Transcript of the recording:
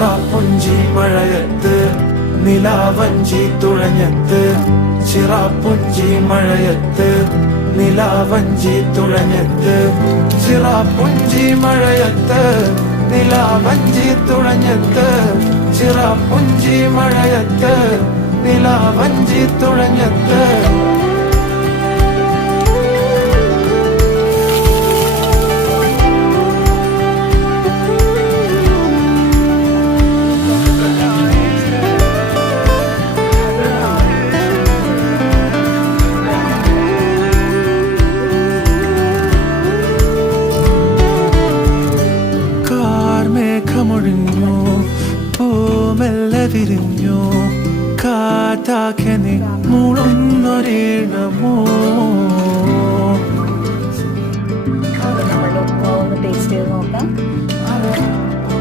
ചിറാപ്പുഞ്ചി മഴയത്ത് നിലാവഞ്ചി തുഴഞ്ഞത്ത് ചിറാപ്പുഞ്ചി മഴയത്ത് നിലാവഞ്ചി തുഴഞ്ഞത്ത് ചിറാപ്പുഞ്ചി മഴയത്ത് നിലാവഞ്ചി തുഴഞ്ഞത്ത് ചിറാപ്പുഞ്ചി മഴയത്ത് നിലാവഞ്ചി തുഴഞ്ഞത്ത് മേഘമൊഴിഞ്ഞു പൂമെല്ലെ വിരിഞ്ഞു കാറ്റാക്കനെ മൂളുന്നൊരിടമോ ടേസ്റ്റ് ചെയ്ത് നോക്കാം.